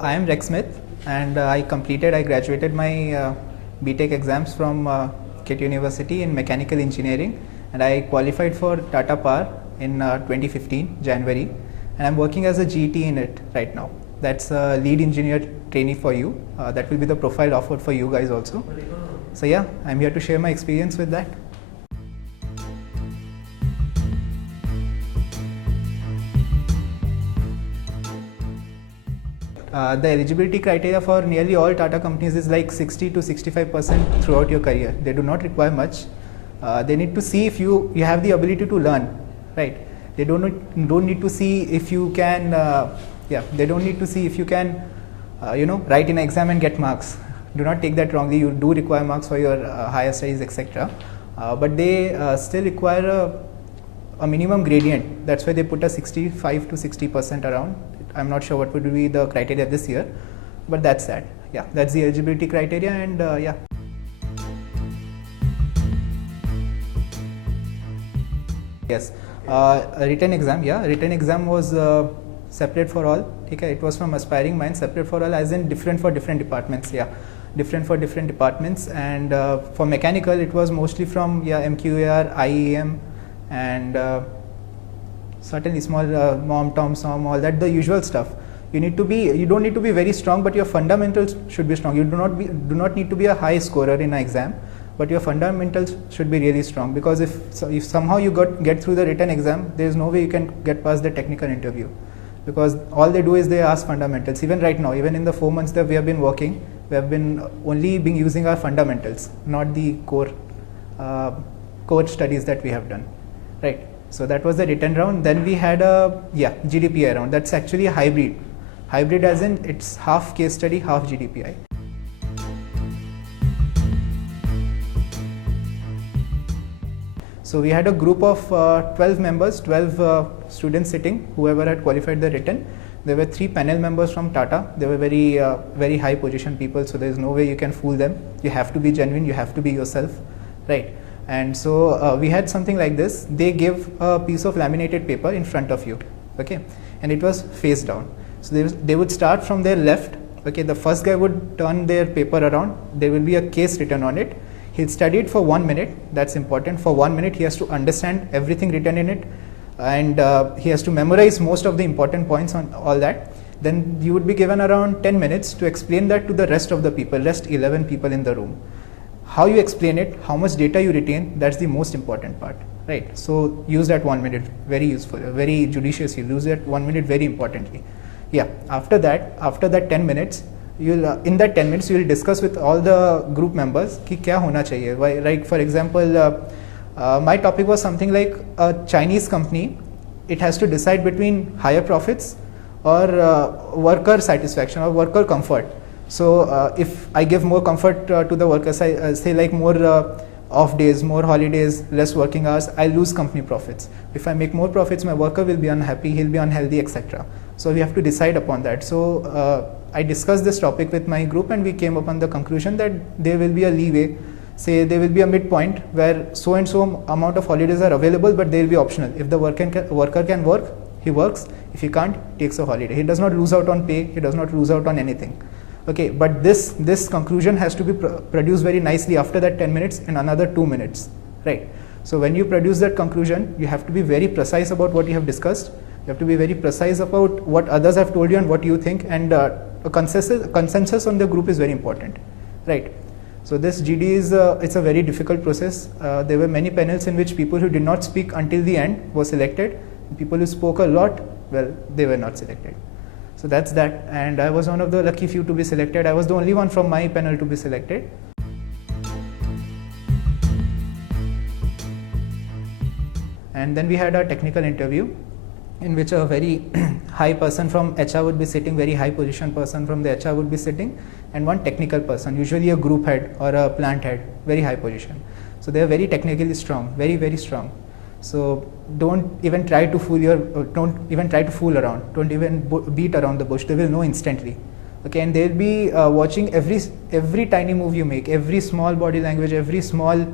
I am Rex Smith, and I graduated my BTech exams from KIT University in Mechanical Engineering, and I qualified for TATA Power in 2015 January, and I'm working as a GT in it right now. That's a lead engineer trainee for you. That will be the profile offered for you guys also. So yeah, I'm here to share my experience with that. The eligibility criteria for nearly all Tata companies is like 60 to 65% throughout your career. They do not require much. They need to see if you have the ability to learn, right? They don't need to see if you can, they don't need to see if you can, write an exam and get marks. Do not take that wrongly. You do require marks for your higher studies, etc. But they still require a minimum gradient. That's why they put a 65 to 60% around. I'm not sure what would be the criteria this year, but that's that. Yeah, that's the eligibility criteria, and yeah. Yes, written exam. Yeah, written exam was separate for all. Okay, it was from aspiring minds, separate for all, as in different for different departments. Yeah, different for different departments, and for mechanical it was mostly from MQAR, IEM, and certainly small mom, tom, som, all that, the usual stuff. You don't need to be very strong, but your fundamentals should be strong. You do not need to be a high scorer in an exam, but your fundamentals should be really strong, because if somehow you get through the written exam, there is no way you can get past the technical interview, because all they do is they ask fundamentals. Even right now, even in the 4 months that we have been working, we have been using our fundamentals, not the core studies that we have done, right? So that was the written round. Then we had a GDPI round. That's actually a hybrid as in it's half case study, half GDPI. So we had a group of 12 members, 12 students sitting, whoever had qualified the written. There were 3 panel members from Tata. They were very high position people, so there is no way you can fool them. You have to be genuine, you have to be yourself, right? And so we had something like this. They give a piece of laminated paper in front of you, okay, and it was face down. So they would start from their left, okay. The first guy would turn their paper around. There will be a case written on it. He'll study it for 1 minute. That's important. For 1 minute, he has to understand everything written in it, and he has to memorize most of the important points on all that. Then you would be given around 10 minutes to explain that to the rest of the people, rest 11 people in the room. How you explain it, how much data you retain, that's the most important part, right? So use that 1 minute, very useful, very judicious. You use that 1 minute very importantly. Yeah, after that 10 minutes, in that 10 minutes, you will discuss with all the group members ki kya hona chahiye. Why, like for example, my topic was something like a Chinese company, it has to decide between higher profits or worker satisfaction or worker comfort. So if I give more comfort to the workers, I say like more off days, more holidays, less working hours, I lose company profits. If I make more profits, my worker will be unhappy, he'll be unhealthy, etc. So we have to decide upon that. So I discussed this topic with my group, and we came upon the conclusion that there will be a leeway. Say there will be a midpoint where so and so amount of holidays are available, but they will be optional. If the worker can work, he works. If he can't, takes a holiday. He does not lose out on pay, he does not lose out on anything. Okay, but this conclusion has to be produced very nicely after that 10 minutes in another 2 minutes, right? So when you produce that conclusion, you have to be very precise about what you have discussed. You have to be very precise about what others have told you and what you think, and a consensus on the group is very important, right? So this GD is it's a very difficult process. There were many panels in which people who did not speak until the end were selected. People who spoke a lot, well, they were not selected. So that's that, and I was one of the lucky few to be selected. I was the only one from my panel to be selected. And then we had a technical interview in which a very high person from HR would be sitting, very high position person from the HR would be sitting, and one technical person, usually a group head or a plant head, very high position. So they are very technically strong, very, very strong. So don't even try to fool around. Don't even beat around the bush. They will know instantly. Okay, and they'll be watching every tiny move you make, every small body language, every small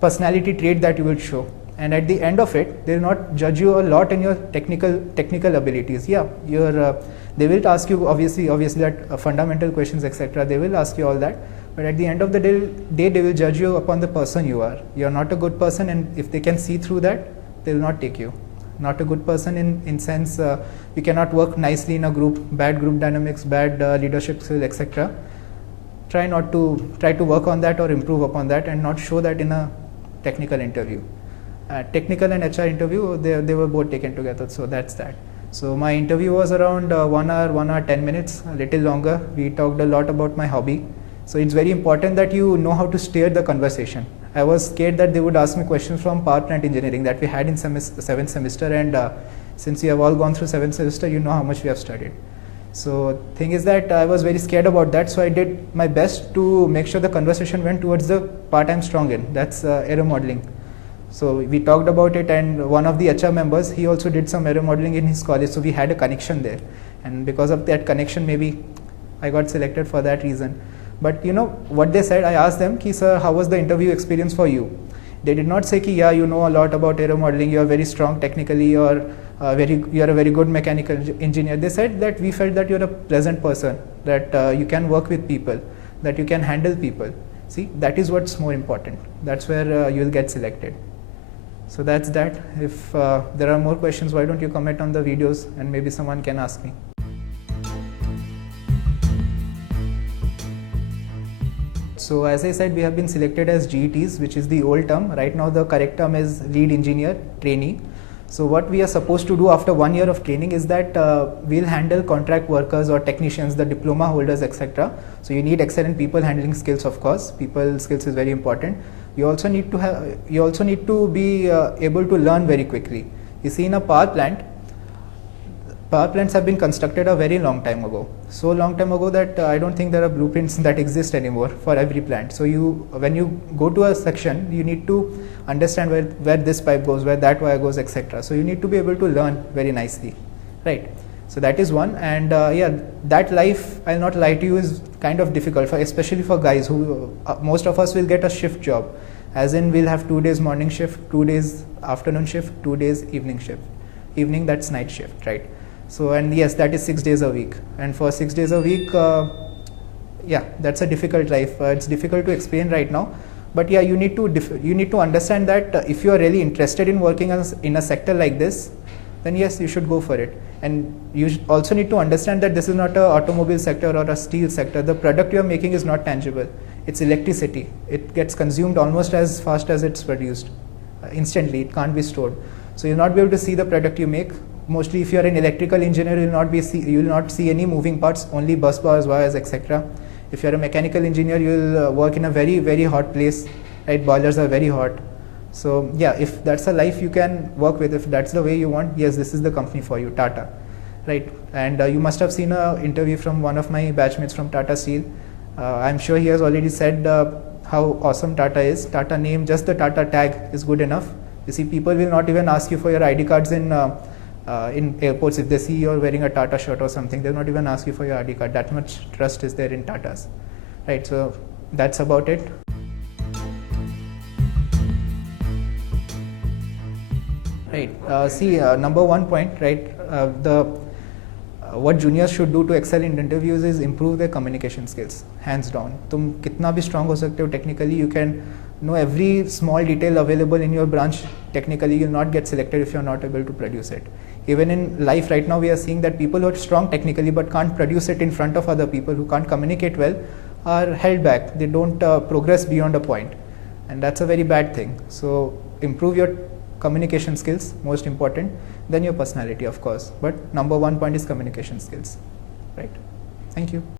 personality trait that you will show. And at the end of it, they will not judge you a lot in your technical abilities. Yeah, your They will ask you obviously that fundamental questions, etc. They will ask you all that, but at the end of the day, they will judge you upon the person you are. You are not a good person, and if they can see through that, they will not take you. Not a good person in sense you cannot work nicely in a group, bad group dynamics, bad leadership skills, etc. Try to work on that or improve upon that, and not show that in a technical interview. Technical and HR interview, they were both taken together, so that's that. So my interview was around 1 hour 10 minutes, a little longer. We talked a lot about my hobby. So it's very important that you know how to steer the conversation. I was scared that they would ask me questions from power plant engineering that we had in 7th semester, and since you have all gone through 7th semester, you know how much we have studied. So thing is that I was very scared about that, so I did my best to make sure the conversation went towards the part I'm strong in, that's error modeling. So we talked about it, and one of the HR members, he also did some error modeling in his college, so we had a connection there, and because of that connection, maybe I got selected for that reason. But you know what they said, I asked them, ki, sir, how was the interview experience for you? They did not say, ki, yeah, you know a lot about error modeling, you are very strong technically, you are a very good mechanical engineer. They said that we felt that you are a pleasant person, that you can work with people, that you can handle people. See, that is what's more important. That's where you will get selected. So that's that. If there are more questions, why don't you comment on the videos and maybe someone can ask me. So as I said, we have been selected as GETs, which is the old term. Right now the correct term is lead engineer trainee. So what we are supposed to do after 1 year of training is that we'll handle contract workers or technicians, the diploma holders, etc. So you need excellent people handling skills, of course. People skills is very important. You also need to be able to learn very quickly. You see, in a power plants have been constructed a very long time ago. So long time ago that I don't think there are blueprints that exist anymore for every plant. So when you go to a section, you need to understand where this pipe goes, where that wire goes, etc. So you need to be able to learn very nicely, right? So that is one, and yeah, that life, I'll not lie to you, is kind of difficult, especially for guys who, most of us will get a shift job, as in we'll have 2 days morning shift, 2 days afternoon shift, 2 days evening shift. Evening, that's night shift, right? So, and yes, that is 6 days a week, and for 6 days a week, yeah, that's a difficult life. It's difficult to explain right now, but yeah, you need to understand that if you are really interested in working in a sector like this, then yes, you should go for it. And you also need to understand that this is not an automobile sector or a steel sector. The product you are making is not tangible. It's electricity. It gets consumed almost as fast as it's produced, instantly. It can't be stored. So you'll not be able to see the product you make. Mostly, if you are an electrical engineer, you will not see any moving parts, only bus bars, wires, etc. If you are a mechanical engineer, you will work in a very, very hot place, right? Boilers are very hot. So yeah, if that's a life you can work with, if that's the way you want, yes, this is the company for you, Tata, right? And you must have seen an interview from one of my batchmates from Tata Steel. I'm sure he has already said how awesome Tata is. Tata name, just the Tata tag is good enough. You see, people will not even ask you for your ID cards in airports. If they see you're wearing a Tata shirt or something, they'll not even ask you for your ID card. That much trust is there in Tatas, right? So that's about it. Right. See, number one point, right? What juniors should do to excel in interviews is improve their communication skills, hands down. तुम कितना भी strong हो सकते हो technically, you can know every small detail available in your branch. Technically, you'll not get selected if you're not able to produce it. Even in life right now, we are seeing that people who are strong technically but can't produce it in front of other people, who can't communicate well, are held back. They don't progress beyond a point, and that's a very bad thing. So improve your communication skills, most important, then your personality, of course, but number one point is communication skills, right? Thank you.